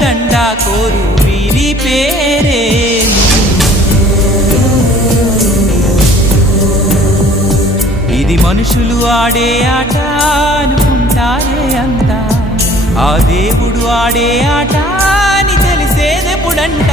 దండ కోరు వీరి పేరే. ఇది మనుషులు ఆడే ఆట అనుకుంటారే అంతా, ఆ దేవుడు ఆడే ఆట అని తెలిసేదెప్పుడంట.